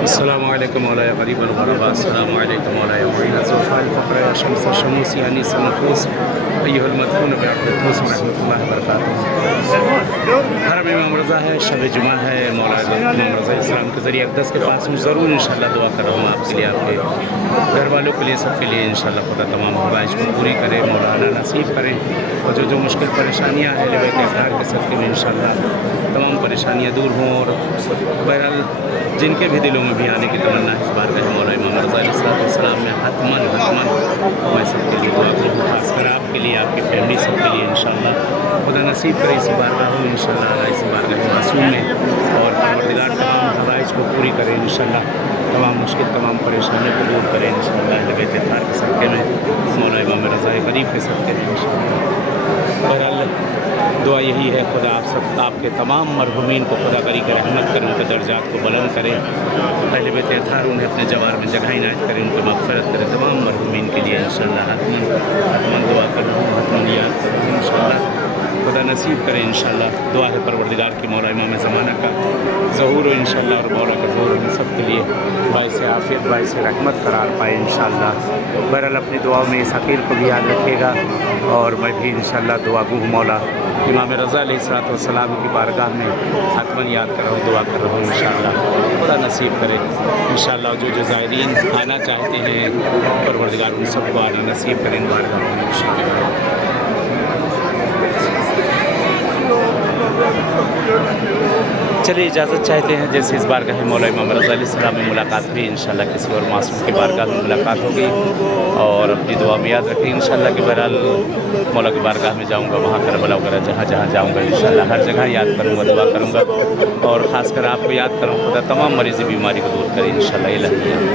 السلام علیکم مولاي غریب الغرباء، السلام علیکم مولاي معین الظفاء الفقر يا شمس الشموس يا انيس النفوس ایها المدفون بعبد القدوس ورحمۃ اللہ وبرکاتہ۔ حرم امام رضا ہے، شب جمعہ ہے، مولانا امام رضا السلام کے ذریعے اقدس کے پاس میں ضرور انشاءاللہ دعا کر رہا ہوں آپ کے لیے، آپ کے گھر والوں کے لیے، سب کے لیے انشاءاللہ خدا تمام حوائج کو پوری کرے، مولانا نصیب کریں، اور جو مشکل پریشانیاں ہیں بیت اطہار کے صدقے میں انشاءاللہ تمام پریشانیاں دور ہوں، اور بہرحال جن کے بھی دلوں میں بھی آنے کی تمنا ہے اس بات ہے مولانا امام رضا علیہ السلام میں حتماً میں سب کے لیے دعا کروں، خاص کر آپ کے لیے، آپ کی فیملی سب کے لیے انشاءاللہ خدا نصیب کرے اسی بارگاہ میں انشاءاللہ اسی بارگاہ معصوم میں، اور پروردگار تمام حوائج کو پوری کرے انشاءاللہ، تمام مشکل تمام پریشانیوں کو دور کرے انشاءاللہ اہل بیت اطہار کے صدقے میں، مولانا امام رضا غریب کے صدقے میں انشاءاللہ۔ بہرحال دعا یہی ہے، خدا آپ سب آپ کے تمام مرحومین کو خدا کری کے رحمت کرے، ان کے درجات کو بلند کرے، اہل بیت اطہار انہیں اپنے جوار میں جگہ عنایت کرے، ان کو مغفرت کرے، تمام مرحومین کے لیے انشاءاللہ حتماً دعا کروں، حتماً یاد کروں انشاءاللہ، خدا نصیب کرے انشاءاللہ۔ دعا ہے پروردگار کی مولا امام زمانہ کا ظہور ہو انشاءاللہ، اور مولا کا ظہور ہم سب کے لیے باعث عافیت باعث رحمت قرار پائے انشاءاللہ۔ بہرحال اپنی دعاؤں میں اس حقیر کو بھی یاد رکھیے گا، اور میں بھی انشاءاللہ دعا گو مولا امام رضا علیہ السلام کی بارگاہ میں حتماً یاد کر رہا ہوں، دعا کر رہا ہوں انشاءاللہ، خدا نصیب کرے انشاءاللہ۔ جو زائرین آنا چاہتے ہیں پروردگار ان سب کو آنا نصیب کریں بارگاہ میں انشاءاللہ۔ چلیے اجازت چاہتے ہیں، جیسے اس بارگاہ مولا امام رضا علیہ السلام میں ملاقات ہوئی انشاءاللہ کسی اور معصوم کی بارگاہ میں ملاقات ہوگی، اور اپنی دعا میں یاد رکھیں انشاءاللہ کہ بہرحال مولا کی بارگاہ میں جاؤں گا، وہاں کربلا وغیرہ جہاں جہاں جاؤں گا انشاءاللہ ہر جگہ یاد کروں گا، دعا کروں گا، اور خاص کر آپ کو یاد کروں، خدا تمام مریضی بیماری کو دور کرے انشاءاللہ الہی۔